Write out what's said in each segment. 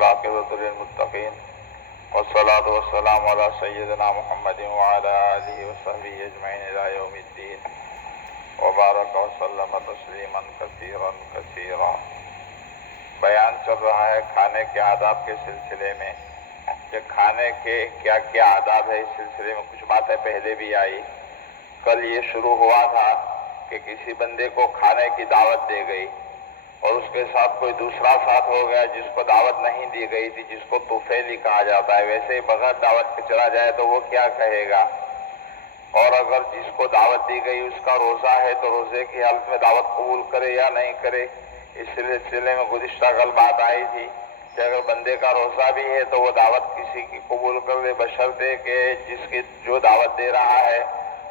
والعاقبۃ للمتقین والصلاة والسلام علی سیدنا محمد وعلی آلہ وصحبہ اجمعین الی یوم الدین وبارک وسلم تسلیما کثیرا کثیرا۔ بیان چل رہا ہے کھانے کے آداب کے سلسلے میں کہ کھانے کے کیا کیا آداب ہے۔ اس سلسلے میں کچھ باتیں پہلے بھی آئی۔ کل یہ شروع ہوا تھا کہ کسی بندے کو کھانے کی دعوت دی گئی اور اس کے ساتھ کوئی دوسرا ساتھ ہو گیا جس کو دعوت نہیں دی گئی تھی، جس کو طفیلی کہا جاتا ہے۔ ویسے ہی بغیر دعوت کے چلا جائے تو وہ کیا کہے گا؟ اور اگر جس کو دعوت دی گئی اس کا روزہ ہے تو روزے کی حالت میں دعوت قبول کرے یا نہیں کرے۔ اس سلسلے میں گزشتہ کل بات آئی تھی کہ اگر بندے کا روزہ بھی ہے تو وہ دعوت کسی کی قبول کر دے، بشرطے کہ جس کی جو دعوت دے رہا ہے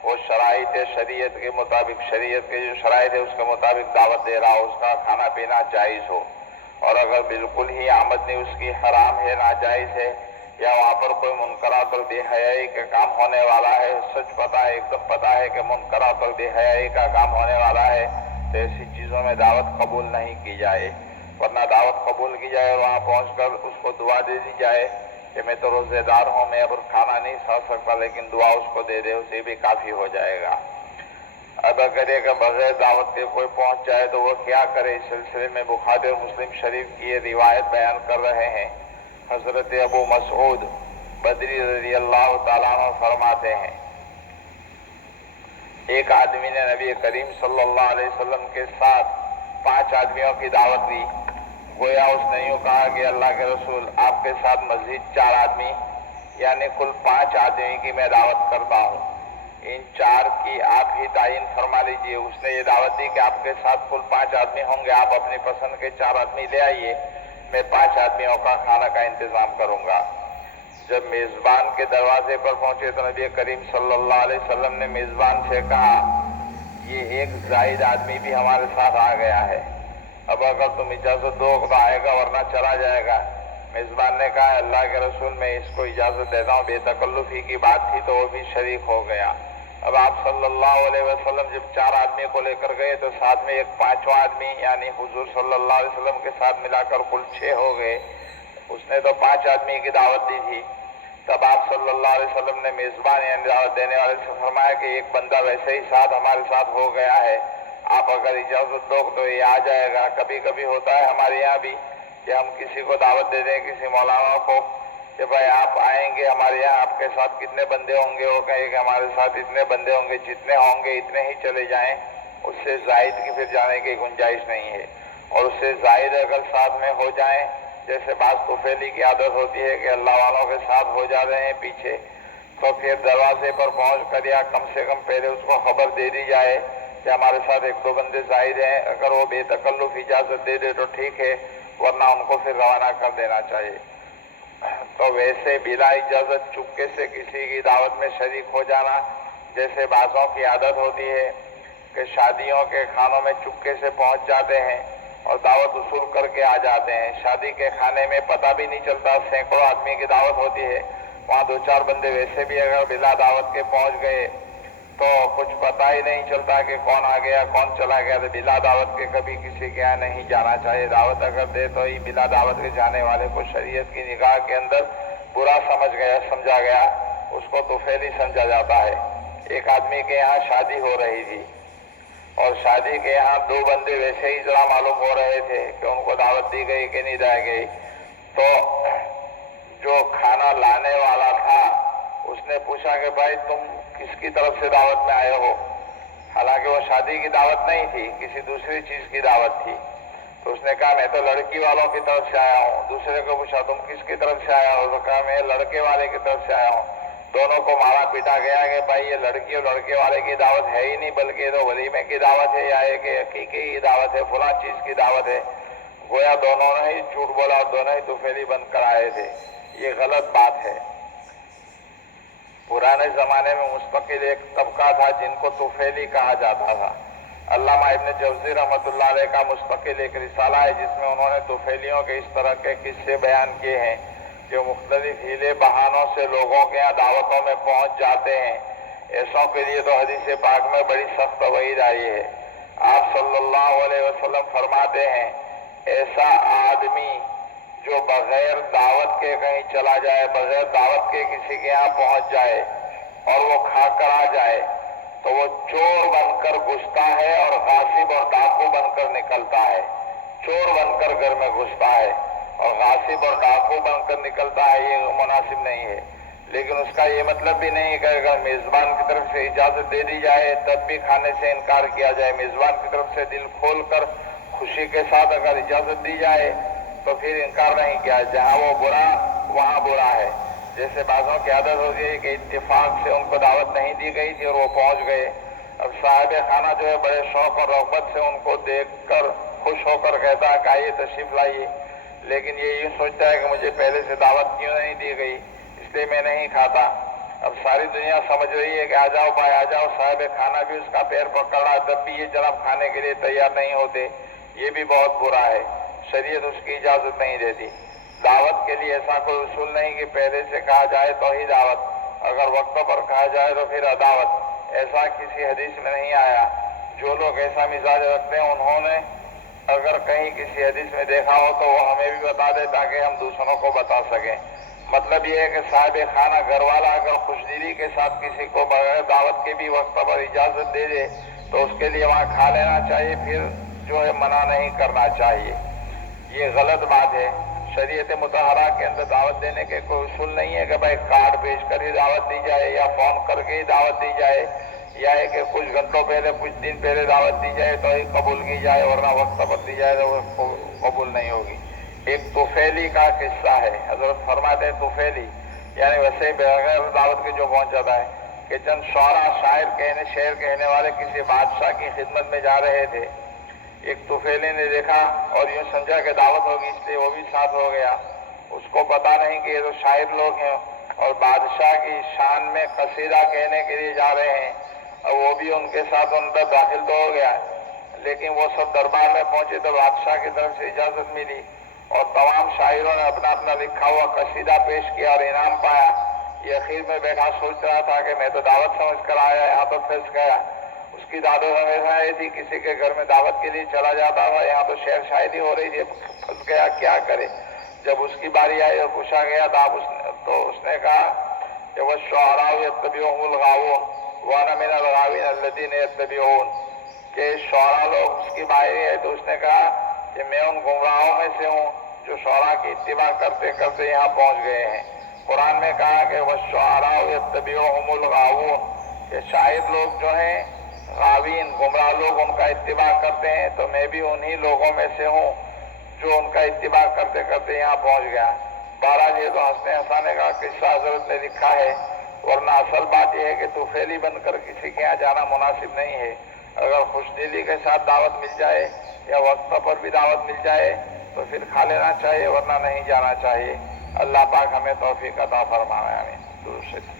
وہ شرائط شریعت کے مطابق، شریعت کے جو شرائط ہے اس کے مطابق دعوت دے رہا ہو، اس کا کھانا پینا جائز ہو۔ اور اگر بالکل ہی آمدنی اس کی حرام ہے، ناجائز ہے، یا وہاں پر کوئی منکرات اور بے حیائی کا کام ہونے والا ہے، سچ پتا ہے، ایک دم پتا ہے کہ منکرات اور بے حیائی کا کام ہونے والا ہے، تو ایسی چیزوں میں دعوت قبول نہیں کی جائے۔ ورنہ دعوت قبول کی جائے اور وہاں پہنچ کر اس کو دعا دے دی جائے کہ میں تو روزے دار ہوں، میں اب کھانا نہیں کھا سکتا، لیکن دعا اس کو دے دے، اسے بھی کافی ہو جائے گا۔ اب اگر یہ کہ بغیر دعوت کے کوئی پہنچ جائے تو وہ کیا کرے؟ اس سلسلے میں بخاری اور مسلم شریف کی یہ روایت بیان کر رہے ہیں۔ حضرت ابو مسعود بدری رضی اللہ تعالیٰ عنہ فرماتے ہیں، ایک آدمی نے نبی کریم صلی اللہ علیہ وسلم کے ساتھ 5 آدمیوں کی دعوت دی۔ گویا اس نے یوں کہا کہ اللہ کے رسول، آپ کے ساتھ مزید 4 آدمی یعنی کل 5 آدمی کی میں دعوت کرتا ہوں، ان 4 کی آپ ہی تعین فرما لیجئے۔ اس نے یہ دعوت دی کہ آپ کے ساتھ کل 5 آدمی ہوں گے، آپ اپنی پسند کے 4 آدمی لے آئیے، میں 5 آدمیوں کا کھانا کا انتظام کروں گا۔ جب میزبان کے دروازے پر پہنچے تو نبی کریم صلی اللہ علیہ وسلم نے میزبان سے کہا، یہ ایک زائد آدمی بھی ہمارے ساتھ آ گیا ہے، اب اگر تم اجازت دو تو آئے گا ورنہ چلا جائے گا۔ میزبان نے کہا، اللہ کے رسول میں اس کو اجازت دیتا ہوں، بے تکلفی کی بات تھی تو وہ بھی شریک ہو گیا۔ اب آپ صلی اللہ علیہ وسلم جب 4 آدمی کو لے کر گئے تو ساتھ میں ایک 5واں آدمی یعنی حضور صلی اللہ علیہ وسلم کے ساتھ ملا کر کل 6 ہو گئے۔ اس نے تو 5 آدمی کی دعوت دی تھی۔ تب آپ صلی اللہ علیہ وسلم نے میزبان یعنی دعوت دینے والے سے فرمایا کہ ایک بندہ ویسے ہی ساتھ ہمارے ساتھ ہو گیا ہے، آپ اگر اجازت دو تو یہ آ جائے گا۔ کبھی کبھی ہوتا ہے ہمارے یہاں بھی کہ ہم کسی کو دعوت دے دیں، کسی مولانا کو، کہ بھائی آپ آئیں گے ہمارے یہاں، آپ کے ساتھ کتنے بندے ہوں گے؟ وہ کہے کہ ہمارے ساتھ اتنے بندے ہوں گے، جتنے ہوں گے اتنے ہی چلے جائیں، اس سے زائد کی پھر جانے کی گنجائش نہیں ہے۔ اور اس سے زائد اگر ساتھ میں ہو جائیں، جیسے بعض طفیلی کی عادت ہوتی ہے کہ اللہ والوں کے ساتھ ہو جاتے ہیں پیچھے، تو پھر دروازے پر پہنچ کر یا کم سے کم پہلے اس کو خبر دے دی جائے کہ ہمارے ساتھ 1-2 بندے زائد ہیں، اگر وہ بے تکلف اجازت دے دے تو ٹھیک ہے، ورنہ ان کو پھر روانہ کر دینا چاہیے۔ تو ویسے بلا اجازت چپکے سے کسی کی دعوت میں شریک ہو جانا، جیسے بعضوں کی عادت ہوتی ہے کہ شادیوں کے کھانوں میں چپکے سے پہنچ جاتے ہیں اور دعوت وصول کر کے آ جاتے ہیں۔ شادی کے کھانے میں پتہ بھی نہیں چلتا، سینکڑوں آدمی کی دعوت ہوتی ہے، وہاں 2-4 بندے ویسے بھی اگر بلا دعوت کے پہنچ گئے تو کچھ پتہ ہی نہیں چلتا کہ کون آ گیا کون چلا گیا۔ تو بلا دعوت کے کبھی کسی کے یہاں نہیں جانا چاہیے۔ دعوت اگر دے تو ہی بلا دعوت کے جانے والے کو شریعت کی نگاہ کے اندر برا سمجھا گیا، اس کو طفیلی سمجھا جاتا ہے۔ ایک آدمی کے یہاں شادی ہو رہی تھی اور شادی کے یہاں 2 بندے ویسے ہی ذرا معلوم ہو رہے تھے کہ ان کو دعوت دی گئی کہ نہیں دی گئی۔ تو جو کھانا لانے والا تھا اس نے پوچھا کہ بھائی تم کس کی طرف سے دعوت میں آئے ہو؟ حالانکہ وہ شادی کی دعوت نہیں تھی، کسی دوسری چیز کی دعوت تھی۔ تو اس نے کہا میں تو لڑکی والوں کی طرف سے آیا ہوں۔ دوسرے کو پوچھا تم کس کی طرف سے آیا ہو؟ تو کہا میں لڑکے والے کی طرف سے آیا ہوں۔ دونوں کو مارا پیٹا گیا کہ بھائی یہ لڑکی اور لڑکے والے کی دعوت ہے ہی نہیں، بلکہ یہ تو ولیمے کی دعوت ہے یا ایک عقیقے کی دعوت ہے، فلاں چیز کی دعوت ہے۔ گویا دونوں نے ہی جھوٹ بولا اور دونوں ہی طفیلی بند کر آئے تھے۔ یہ غلط بات ہے۔ پرانے زمانے میں مستقل ایک طبقہ تھا جن کو طفیلی کہا جاتا تھا۔ علامہ ابن جوزی رحمۃ اللہ علیہ کا مستقل ایک رسالہ ہے جس میں انہوں نے طفیلیوں کے اس طرح کے قصے بیان کیے ہیں جو مختلف ہیلے بہانوں سے لوگوں کے یہاں دعوتوں میں پہنچ جاتے ہیں۔ ایسوں کے لیے تو حدیث پاک میں بڑی سخت وعید آئی ہے۔ آپ صلی اللہ علیہ وسلم فرماتے ہیں، ایسا آدمی جو بغیر دعوت کے کہیں چلا جائے، بغیر دعوت کے کسی کے یہاں پہنچ جائے اور وہ کھا کر آ جائے تو وہ چور بن کر گھستا ہے اور غاصب اور ڈاکو بن کر نکلتا ہے. چور بن کر گھر میں گھستا ہے اور غاصب اور ڈاکو بن کر نکلتا ہے، یہ مناسب نہیں ہے. لیکن اس کا یہ مطلب بھی نہیں کہ اگر میزبان کی طرف سے اجازت دے دی جائے تب بھی کھانے سے انکار کیا جائے. میزبان کی طرف سے دل کھول کر خوشی کے ساتھ اگر اجازت دی جائے تو پھر انکار نہیں کیا. جہاں وہ برا وہاں برا ہے. جیسے بعضوں کی عادت ہو گئی کہ اتفاق سے ان کو دعوت نہیں دی گئی تھی اور وہ پہنچ گئے. اب صاحب خانہ جو ہے بڑے شوق اور رغبت سے ان کو دیکھ کر خوش ہو کر کہتا ہے کہ آئیے تشریف لائیے، لیکن یہ یوں سوچتا ہے کہ مجھے پہلے سے دعوت کیوں نہیں دی گئی، اس لیے میں نہیں کھاتا. اب ساری دنیا سمجھ رہی ہے کہ آ جاؤ بھائی آ جاؤ. صاحب خانہ بھی اس کا پیر پکڑ رہا ہے تب بھی یہ جناب کھانے کے لیے تیار نہیں ہوتے. یہ بھی بہت برا ہے. شریعت اس کی اجازت نہیں دیتی. دعوت کے لیے ایسا کوئی اصول نہیں کہ پہلے سے کہا جائے تو ہی دعوت، اگر وقت پر کہا جائے تو پھر عداوت. ایسا کسی حدیث میں نہیں آیا. جو لوگ ایسا مزاج رکھتے ہیں انہوں نے اگر کہیں کسی حدیث میں دیکھا ہو تو وہ ہمیں بھی بتا دے تاکہ ہم دوسروں کو بتا سکیں. مطلب یہ ہے کہ صاحب خانہ گھر والا اگر خوشدلی کے ساتھ کسی کو بغیر دعوت کے بھی وقت پر اجازت دے دے تو اس کے لیے وہاں کھا لینا چاہیے، پھر جو ہے منع نہیں کرنا چاہیے. یہ غلط بات ہے. شریعت مطہرہ کے اندر دعوت دینے کے کوئی اصول نہیں ہے کہ بھائی کارڈ بھیج کر ہی دعوت دی جائے یا فون کر کے ہی دعوت دی جائے یا ہے کہ کچھ گھنٹوں پہلے کچھ دن پہلے دعوت دی جائے تو ہی قبول کی جائے، ورنہ وقت پر دی جائے تو وہ قبول نہیں ہوگی. ایک طفیلی کا قصہ ہے. حضرت فرماتے ہیں طفیلی یعنی ویسے بغیر دعوت کے جو پہنچ جاتا ہے کہ چند شعرا شعر کہنے والے کسی بادشاہ کی خدمت میں جا رہے تھے. ایک طفیلی نے دیکھا اور یوں سمجھا کہ دعوت ہوگی اس لیے وہ بھی ساتھ ہو گیا. اس کو پتا نہیں کہ یہ تو شاعر لوگ ہیں اور بادشاہ کی شان میں قصیدہ کہنے کے لیے جا رہے ہیں، اور وہ بھی ان کے ساتھ اندر داخل تو ہو گیا. لیکن وہ سب دربار میں پہنچے تو بادشاہ کی طرف سے اجازت ملی اور تمام شاعروں نے اپنا اپنا لکھا ہوا قصیدہ پیش کیا اور انعام پایا. یہ اخیر میں بیٹھا سوچ رہا تھا کہ میں تو دعوت سمجھ کر آیا، یہاں تو پھنس گیا. اس کی داد و ہمیشہ یہ تھی کسی کے گھر میں دعوت کے لیے چلا جاتا تھا، یہاں تو شعر شاعری ہو رہی تھی، پھنس گیا کیا کرے. جب اس کی باری آئی اور پوچھا گیا تو اس نے کہا کہ والشعراء یتبعهم الغاوون وانا من الغاوین الذین یتبعون، کہ شعراء لوگ اس کی باری ہے تو اس نے کہا کہ میں ان گمراہوں میں سے ہوں جو شعراء کی اتباع کرتے کرتے یہاں پہنچ گئے ہیں. قرآن میں کہا کہ والشعراء یتبعهم الغاوون، کہ شاعر لوگ جو ہیں غاوین گمراہ لوگ ان کا اتباع کرتے ہیں، تو میں بھی انہی لوگوں میں سے ہوں جو ان کا اتباع کرتے کرتے یہاں پہنچ گیا. بہرحال یہ تو ہنسنے ہنسانے کا قصہ حضرت نے لکھا ہے، ورنہ اصل بات یہ ہے کہ طفیلی بن کر کسی کے یہاں جانا مناسب نہیں ہے. اگر خوش دلی کے ساتھ دعوت مل جائے یا وقت پر بھی دعوت مل جائے تو پھر کھا لینا چاہیے ورنہ نہیں جانا چاہیے. اللہ پاک ہمیں توفیق عطا فرمائے. آمین. درود شریف.